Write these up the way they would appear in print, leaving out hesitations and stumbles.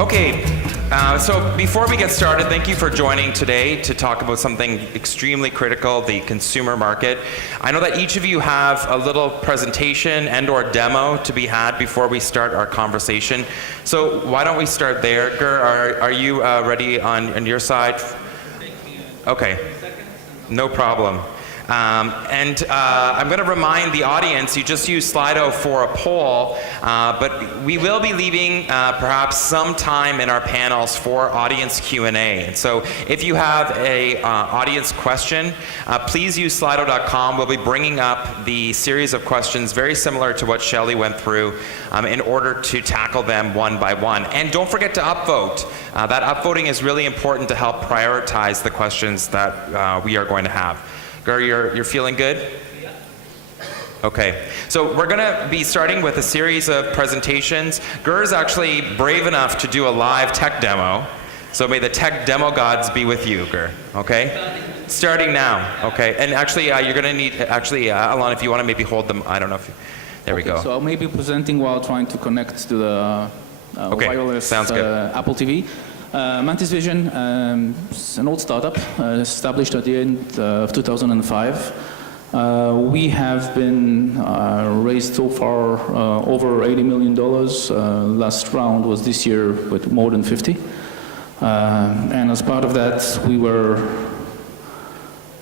Okay, so before we get started, thank you for joining today to talk about something extremely critical, the consumer market. I know that each of you have a little presentation and or demo to be had before we start our conversation. So why don't we start there? Gur, are you ready on your side? Okay, no problem. I'm going to remind the audience, you just use Slido for a poll, but we will be leaving perhaps some time in our panels for audience Q&A. And so if you have a audience question, please use Slido.com. We'll be bringing up the series of questions very similar to what Shelley went through in order to tackle them one by one. And don't forget to upvote. That upvoting is really important to help prioritize the questions that we are going to have. Gur, you're feeling good? Yeah. Okay, so we're gonna be starting with a series of presentations. Gur is actually brave enough to do a live tech demo, so may the tech demo gods be with you, Gur, okay? Starting now, okay? And actually, you're gonna need, Alon, if you wanna maybe hold them, I don't know if you, there we go. So I'll maybe presenting while trying to connect to the wireless Apple TV. Mantis Vision is an old startup established at the end of 2005. We have been raised so far over $80 million. Last round was this year with more than 50. And as part of that, we were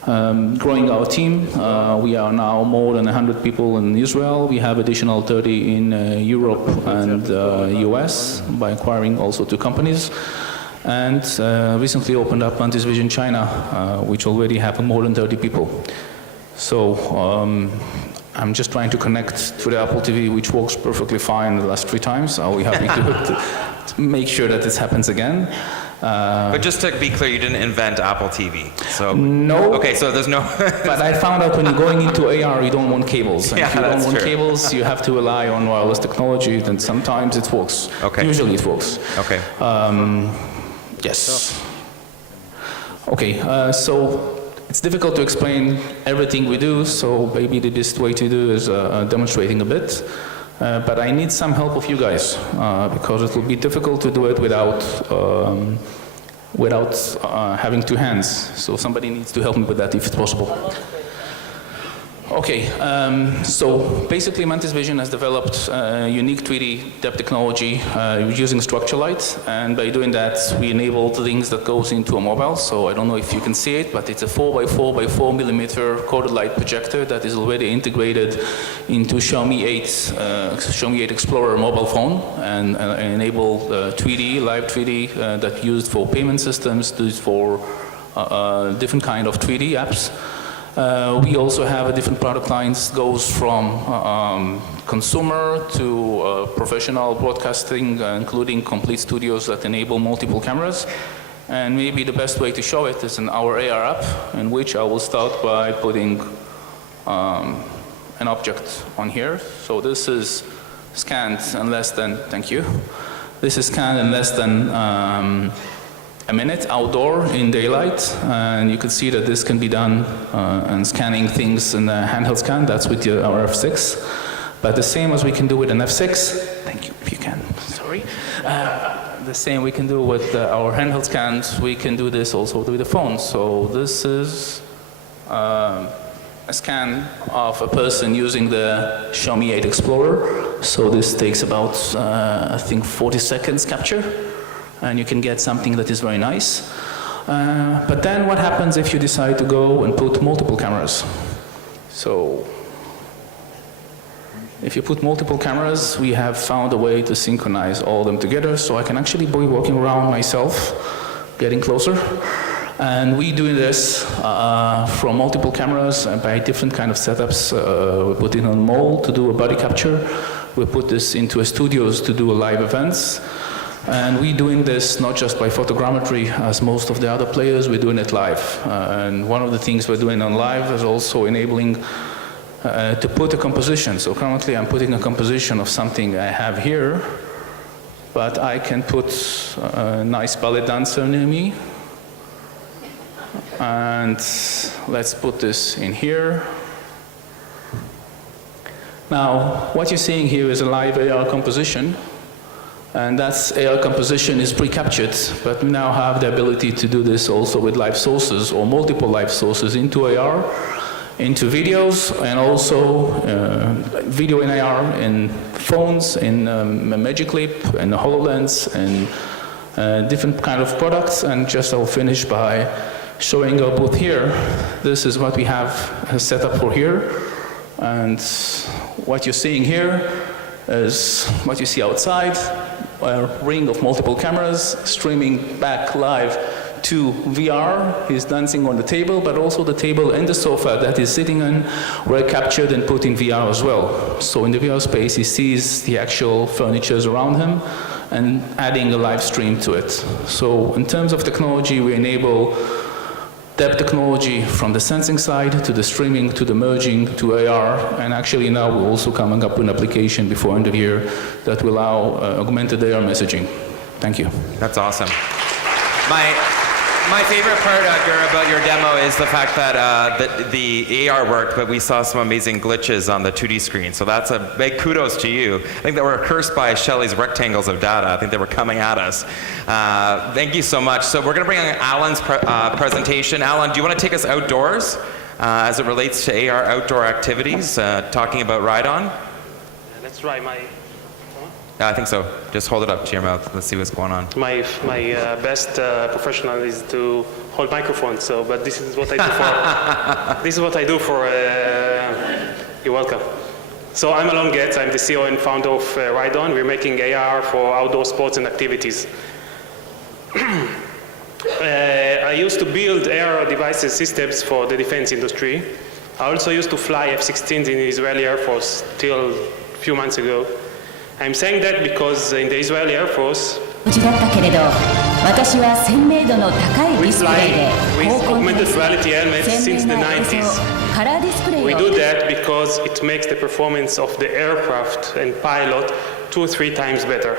growing our team. We are now more than 100 people in Israel. We have additional 30 in Europe and US by acquiring also 2 companies. And recently opened up Mantis Vision China, which already have more than 30 people. So I'm just trying to connect to the Apple TV, which works perfectly fine the last 3 times. I'll be happy to make sure that this happens again. But just to be clear, you didn't invent Apple TV. So no. Okay, so there's no. But I found out when you're going into AR, you don't want cables. And yeah, if you don't want true. cables, you have to rely on wireless technology. Then sometimes it works. Okay. Usually it works. Okay. Yes. Okay, so it's difficult to explain everything we do, so maybe the best way to do is demonstrating a bit. But I need some help of you guys, because it will be difficult to do it without having 2 hands. So somebody needs to help me with that if it's possible. Okay, so basically Mantis Vision has developed unique 3D depth technology using structure light, and by doing that we enabled things that goes into a mobile. So I don't know if you can see it, but it's a 4x4x4 millimeter coded light projector that is already integrated into Xiaomi 8 Explorer mobile phone, and enable 3D, live 3D that used for payment systems, used for different kind of 3D apps. We also have a different product lines, goes from consumer to professional broadcasting, including complete studios that enable multiple cameras. And maybe the best way to show it is in our AR app, in which I will start by putting an object on here. So this is scanned in less than, thank you. This is scanned in less than a minute outdoor in daylight, and you can see that this can be done and scanning things in a handheld scan. That's with our F6. But the same as we can do with an F6, thank you if you can, sorry. The same we can do with our handheld scans, we can do this also with the phone. So this is a scan of a person using the Xiaomi 8 Explorer. So this takes about, I think, 40 seconds capture. And you can get something that is very nice. But then what happens if you decide to go and put multiple cameras? So if you put multiple cameras, we have found a way to synchronize all of them together, so I can actually be walking around myself, getting closer. And we do this from multiple cameras and by different kind of setups. We put it on mall to do a body capture. We put this into a studios to do a live events. And we're doing this not just by photogrammetry, as most of the other players, we're doing it live. And one of the things we're doing on live is also enabling to put a composition. So currently I'm putting a composition of something I have here, but I can put a nice ballet dancer near me. And let's put this in here. Now, what you're seeing here is a live AR composition. And that's AR composition is pre-captured, but we now have the ability to do this also with live sources or multiple live sources into AR, into videos, and also video in AR in phones, in Magic Leap, and HoloLens, and different kind of products. And just I'll finish by showing our booth here. This is what we have set up for here. And what you're seeing here is what you see outside, a ring of multiple cameras streaming back live to VR. He's dancing on the table, but also the table and the sofa that he's sitting on were captured and put in VR as well. So in the VR space, he sees the actual furnitures around him and adding a live stream to it. So in terms of technology, we enable depth technology from the sensing side to the streaming to the merging to AR, and actually now we're also coming up with an application before end of year that will allow augmented AR messaging. Thank you. That's awesome. My favorite part, Gur, about your demo is the fact that the AR worked, but we saw some amazing glitches on the 2D screen. So that's a big kudos to you. I think that we're cursed by Shelley's rectangles of data. I think they were coming at us. Thank you so much. So we're going to bring on Alon's presentation. Alon, do you want to take us outdoors as it relates to AR outdoor activities, talking about Ride-On? Let's try my... I think so. Just hold it up to your mouth. Let's see what's going on. My best professional is to hold microphones. So, but this is what I do for. This is what I do for. You're welcome. So I'm Alon Getz. I'm the CEO and founder of Ride-On. We're making AR for outdoor sports and activities. I used to build AR devices systems for the defense industry. I also used to fly F-16s in the Israeli Air Force till a few months ago. I'm saying that because in the Israeli Air Force, we fly with augmented reality helmets since the 90s. We do that because it makes the performance of the aircraft and pilot 2 or 3 times better.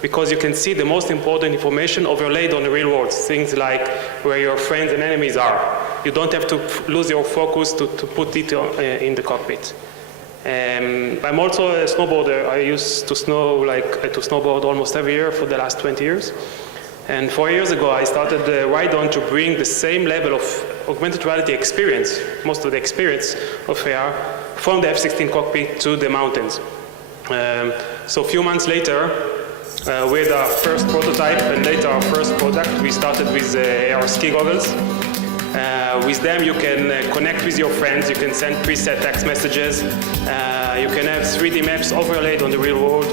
Because you can see the most important information overlaid on the real world, things like where your friends and enemies are. You don't have to lose your focus to put it in the cockpit. I'm also a snowboarder. I used to snowboard almost every year for the last 20 years. And 4 years ago, I started Ride-On to bring the same level of augmented reality experience, most of the experience of AR, from the F-16 cockpit to the mountains. So a few months later, with our first prototype and later our first product, we started with AR ski goggles. With them, you can connect with your friends, you can send preset text messages, you can have 3D maps overlaid on the real world,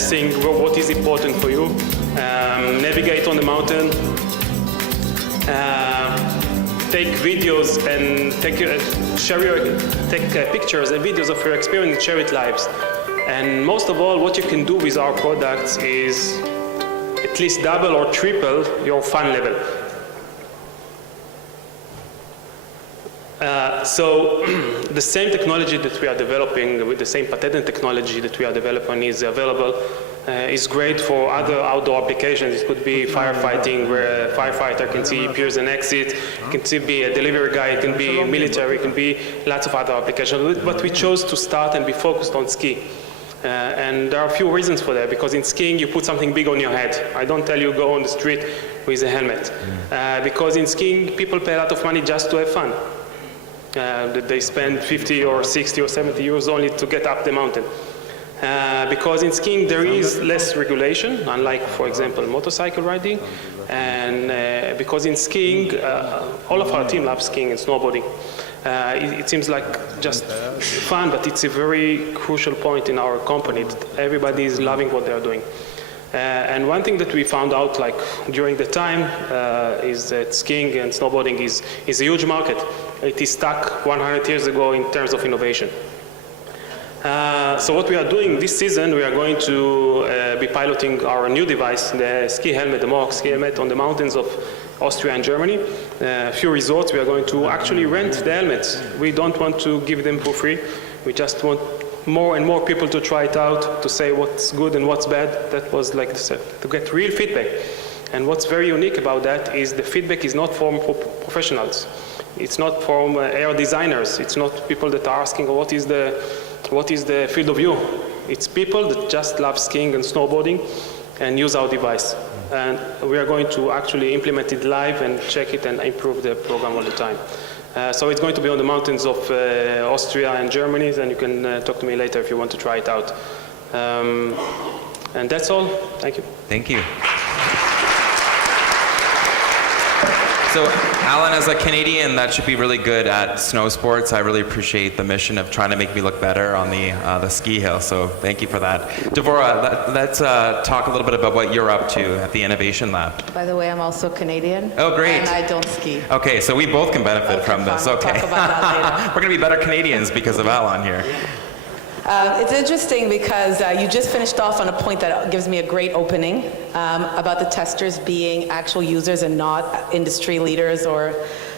seeing what is important for you, navigate on the mountain, take videos and take pictures and videos of your experience and share it live. And most of all, what you can do with our products is at least double or triple your fun level. So the same technology that we are developing, with the same patented technology that we are developing is available, is great for other outdoor applications. It could be firefighting, where a firefighter can see peers and exit. It can be a delivery guy, it can be military, it can be lots of other applications. But we chose to start and be focused on ski. And there are a few reasons for that, because in skiing you put something big on your head. I don't tell you go on the street with a helmet. Because in skiing people pay a lot of money just to have fun. They spend 50 or 60 or 70 euros only to get up the mountain. Because in skiing there is less regulation, unlike, for example, motorcycle riding. And because in skiing, all of our team loves skiing and snowboarding. It seems like just fun, but it's a very crucial point in our company. Everybody is loving what they're doing. And one thing that we found out during the time is that skiing and snowboarding is a huge market. It is stuck 100 years ago in terms of innovation. So what we are doing this season, we are going to be piloting our new device, the ski helmet, the Mohawk ski helmet, on the mountains of Austria and Germany. A few resorts, we are going to actually rent the helmets. We don't want to give them for free. We just want more and more people to try it out, to say what's good and what's bad. That was like to get real feedback. And what's very unique about that is the feedback is not from professionals. It's not from AR designers. It's not people that are asking what is the field of view. It's people that just love skiing and snowboarding and use our device. And we are going to actually implement it live and check it and improve the program all the time. So it's going to be on the mountains of Austria and Germany, and you can talk to me later if you want to try it out. And that's all. Thank you. Thank you. So, Alon, as a Canadian that should be really good at snow sports, I really appreciate the mission of trying to make me look better on the ski hill. So, thank you for that. Devora, let's talk a little bit about what you're up to at the Innovation Lab. By the way, I'm also Canadian. Oh, great. And I don't ski. Okay, so we both can benefit from this. Fine. Okay. We'll talk about that later. We're going to be better Canadians because of Alon here. It's interesting because you just finished off on a point that gives me a great opening about the testers being actual users and not industry leaders or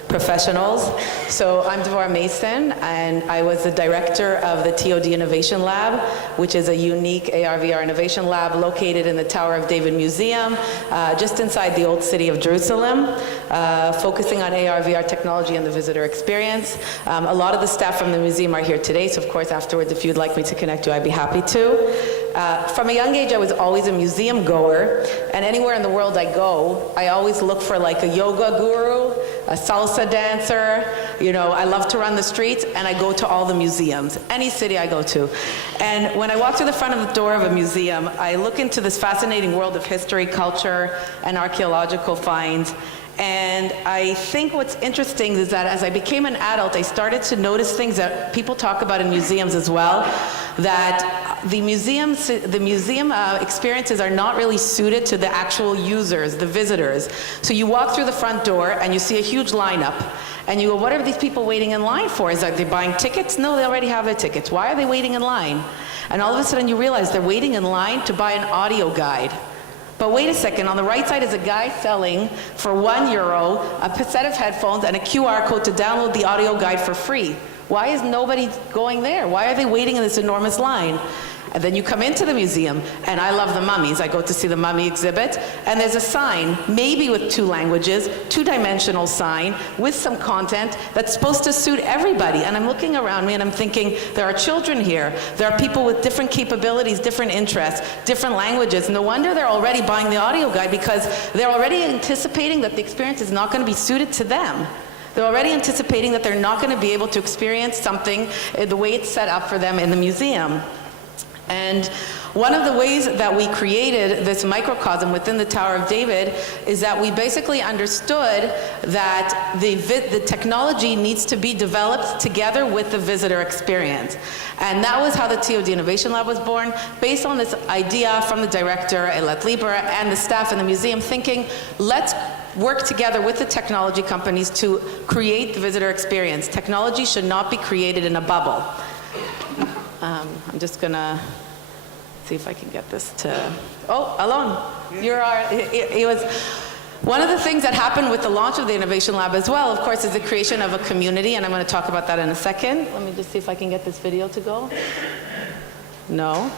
professionals. So I'm Devora Mason, and I was the director of the TOD Innovation Lab, which is a unique AR/VR innovation lab located in the Tower of David Museum, just inside the old city of Jerusalem, focusing on AR/VR technology and the visitor experience. A lot of the staff from the museum are here today, so of course afterwards, if you'd like me to connect you, I'd be happy to. From a young age, I was always a museum goer, and anywhere in the world I go, I always look for like a yoga guru, a salsa dancer. You know, I love to run the streets, and I go to all the museums, any city I go to. And when I walk through the front of the door of a museum, I look into this fascinating world of history, culture, and archaeological finds. And I think what's interesting is that as I became an adult, I started to notice things that people talk about in museums as well, that the museum experiences are not really suited to the actual users, the visitors. So you walk through the front door and you see a huge lineup. And you go, what are these people waiting in line for? Is that they're buying tickets? No, they already have their tickets. Why are they waiting in line? And all of a sudden you realize they're waiting in line to buy an audio guide. But wait a second, on the right side is a guy selling for €1 a set of headphones and a QR code to download the audio guide for free. Why is nobody going there? Why are they waiting in this enormous line? And then you come into the museum, and I love the mummies. I go to see the mummy exhibit, and there's a sign, maybe with 2 languages, 2-dimensional sign, with some content that's supposed to suit everybody. And I'm looking around me, and I'm thinking, there are children here. There are people with different capabilities, different interests, different languages. No wonder they're already buying the audio guide, because they're already anticipating that the experience is not going to be suited to them. They're already anticipating that they're not going to be able to experience something the way it's set up for them in the museum. And one of the ways that we created this microcosm within the Tower of David is that we basically understood that the technology needs to be developed together with the visitor experience. And that was how the TOD Innovation Lab was born, based on this idea from the director, Elat Lieber, and the staff in the museum, thinking, let's work together with the technology companies to create the visitor experience. Technology should not be created in a bubble. I'm just gonna see if I can get this to, oh, Alon, it was, one of the things that happened with the launch of the Innovation Lab as well, of course, is the creation of a community, and I'm gonna talk about that in a second. Let me just see if I can get this video to go. No.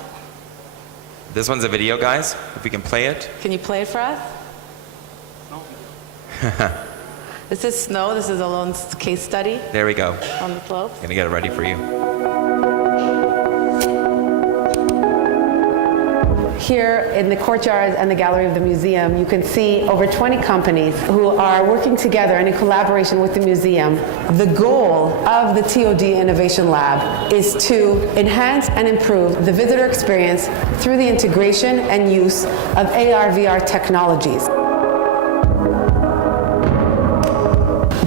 This one's a video, guys, if we can play it. Can you play it for us? No. This is snow, this is Alon's case study. There we go. On the slopes. Gonna get it ready for you. Here in the courtyard and the gallery of the museum, you can see over 20 companies who are working together and in collaboration with the museum. The goal of the TOD Innovation Lab is to enhance and improve the visitor experience through the integration and use of AR/VR technologies.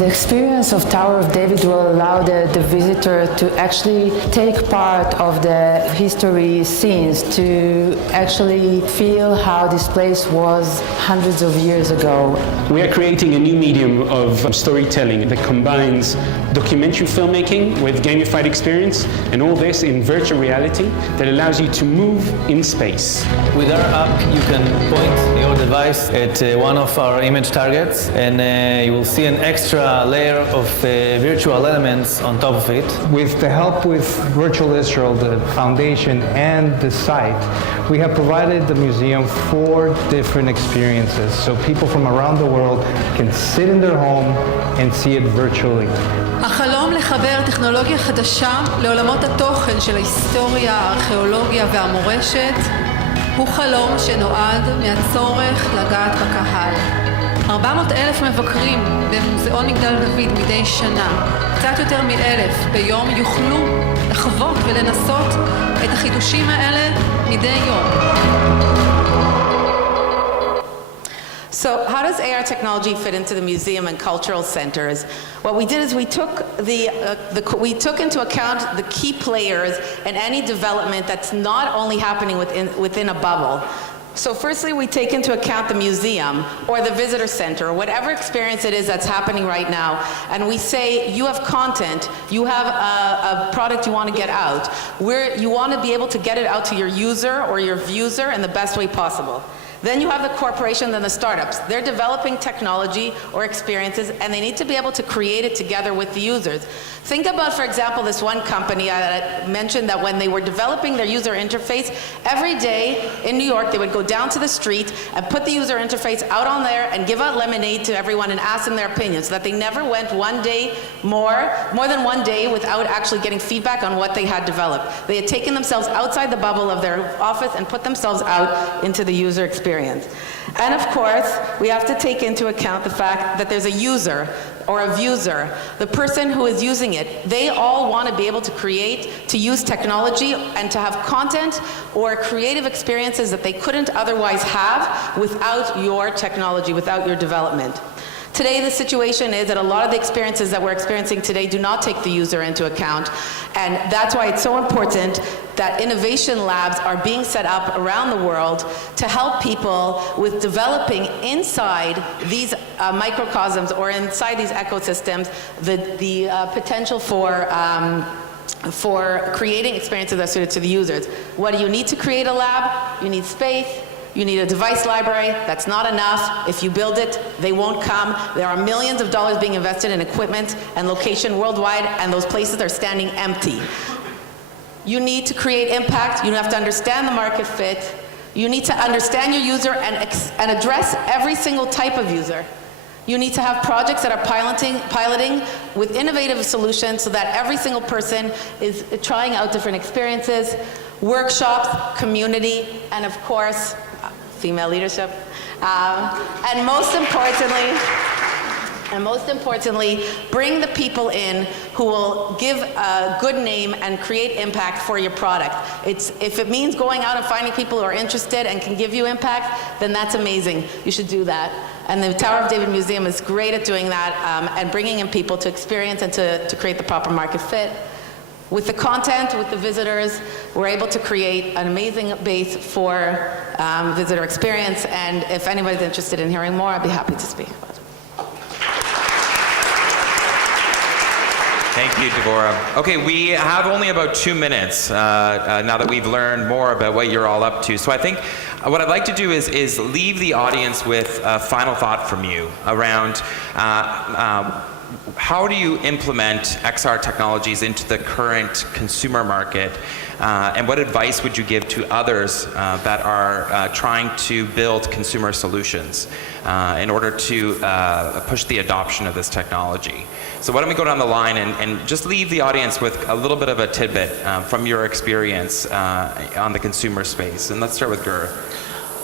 The experience of Tower of David will allow the visitor to actually take part of the history scenes, to actually feel how this place was hundreds of years ago. We are creating a new medium of storytelling that combines documentary filmmaking with gamified experience, and all this in virtual reality that allows you to move in space. With our app, you can point your device at one of our image targets, and you will see an extra layer of virtual elements on top of it. With the help with Virtual Israel, the foundation, and the site, we have provided the museum 4 different experiences. So people from around the world can sit in their home, and see it virtually. החלום לחבר טכנולוגיה חדשה לעולמות התוכן של ההיסטוריה, הארכיאולוגיה והמורשת הוא חלום שנועד מהצורך לגעת בקהל. 400,000 מבקרים במוזיאון מגדל דוד מדי שנה, קצת יותר מ1,000 ביום, יוכלו לחוות ולנסות את החידושים האלה מדי יום. So how does AR technology fit into the museum and cultural centers? What we did is we took we took into account the key players in any development that's not only happening within a bubble. So firstly, we take into account the museum or the visitor center, or whatever experience it is that's happening right now, and we say, you have content, you have a product you want to get out, you want to be able to get it out to your user or your viewer in the best way possible. Then you have the corporations and the startups. They're developing technology or experiences, and they need to be able to create it together with the users. Think about, for example, this one company I mentioned that when they were developing their user interface, every day in New York, they would go down to the street and put the user interface out on there and give out lemonade to everyone and ask them their opinions, so that they never went more than one day without actually getting feedback on what they had developed. They had taken themselves outside the bubble of their office and put themselves out into the user experience. And of course, we have to take into account the fact that there's a user or a viewer, the person who is using it. They all want to be able to use technology and to have content or creative experiences that they couldn't otherwise have without your technology, without your development. Today, the situation is that a lot of the experiences that we're experiencing today do not take the user into account, and that's why it's so important that innovation labs are being set up around the world to help people with developing inside these microcosms or inside these ecosystems the potential for creating experiences that are suited to the users. What do you need to create a lab? You need space. You need a device library. That's not enough. If you build it, they won't come. There are millions of dollars being invested in equipment and location worldwide, and those places are standing empty. You need to create impact. You have to understand the market fit. You need to understand your user and address every single type of user. You need to have projects that are piloting with innovative solutions so that every single person is trying out different experiences, workshops, community, and of course, female leadership. And most importantly, bring the people in who will give a good name and create impact for your product. If it means going out and finding people who are interested and can give you impact, then that's amazing. You should do that. And the Tower of David Museum is great at doing that and bringing in people to experience and to create the proper market fit. With the content, with the visitors, we're able to create an amazing base for visitor experience, and if anybody's interested in hearing more, I'd be happy to speak about it. Thank you, Devora. Okay, we have only about 2 minutes now that we've learned more about what you're all up to. So I think what I'd like to do is leave the audience with a final thought from you around how do you implement XR technologies into the current consumer market, and what advice would you give to others that are trying to build consumer solutions in order to push the adoption of this technology? So why don't we go down the line and just leave the audience with a little bit of a tidbit from your experience on the consumer space. And let's start with Gur.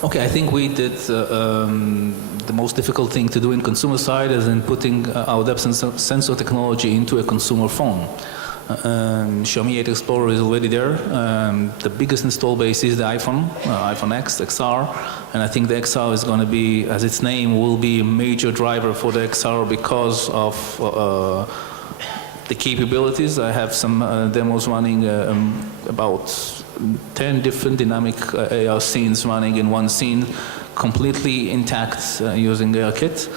Okay, I think we did the most difficult thing to do in consumer side is in putting our depth sensor technology into a consumer phone. Xiaomi 8 Explorer is already there. The biggest install base is the iPhone X, XR, and I think the XR is going to be, as its name, will be a major driver for the XR because of the capabilities. I have some demos running about 10 different dynamic AR scenes running in one scene, completely intact using ARKit.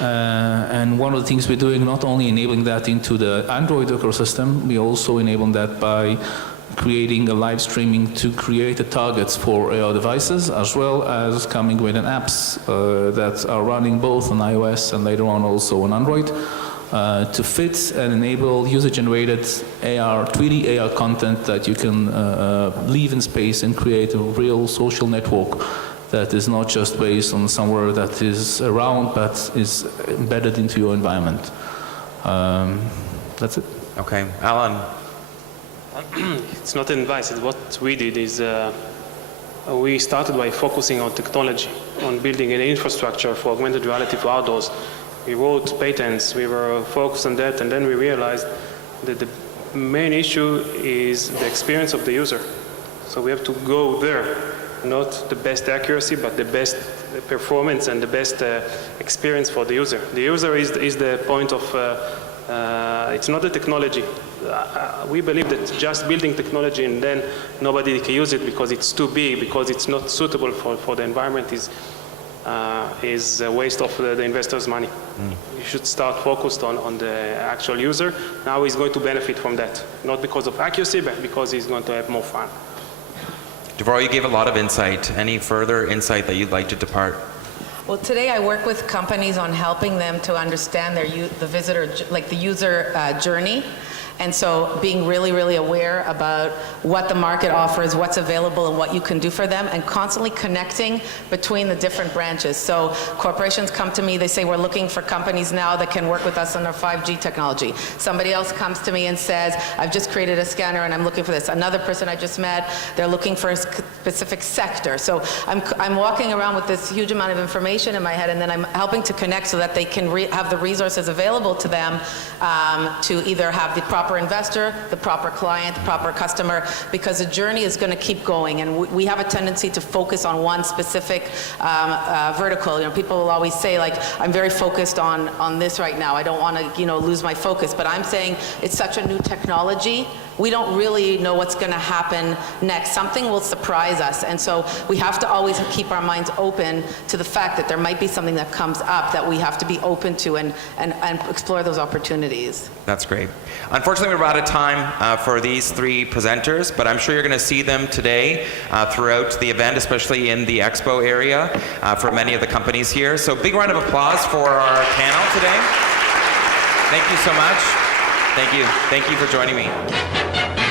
And one of the things we're doing, not only enabling that into the Android ecosystem, we also enable that by creating a live streaming to create the targets for AR devices, as well as coming with an apps that are running both on iOS and later on also on Android. To fit and enable user-generated AR, 3D AR content that you can leave in space and create a real social network that is not just based on somewhere that is around, but is embedded into your environment. That's it. Okay, Alon. It's not an advice. It's what we did is we started by focusing on technology, on building an infrastructure for augmented reality for outdoors. We wrote patents, we were focused on that, and then we realized that the main issue is the experience of the user. So we have to go there, not the best accuracy, but the best performance and the best experience for the user. The user is the point of, it's not the technology. We believe that just building technology and then nobody can use it because it's too big, because it's not suitable for the environment is a waste of the investor's money. You should start focused on the actual user. Now he's going to benefit from that, not because of accuracy, but because he's going to have more fun. Devora, you gave a lot of insight. Any further insight that you'd like to depart? Well, today I work with companies on helping them to understand the user journey. And so being really, really aware about what the market offers, what's available, and what you can do for them, and constantly connecting between the different branches. So corporations come to me, they say, we're looking for companies now that can work with us on our 5G technology. Somebody else comes to me and says, I've just created a scanner and I'm looking for this. Another person I just met, they're looking for a specific sector. So I'm walking around with this huge amount of information in my head, and then I'm helping to connect so that they can have the resources available to them to either have the proper investor, the proper client, the proper customer, because the journey is going to keep going, and we have a tendency to focus on one specific vertical. You know, people will always say, like, I'm very focused on this right now. I don't want to, lose my focus. But I'm saying it's such a new technology. We don't really know what's going to happen next. Something will surprise us, and so we have to always keep our minds open to the fact that there might be something that comes up that we have to be open to and explore those opportunities. That's great. Unfortunately, we're out of time for these three presenters, but I'm sure you're going to see them today throughout the event, especially in the Expo area for many of the companies here. So big round of applause for our panel today. Thank you so much. Thank you. Thank you for joining me.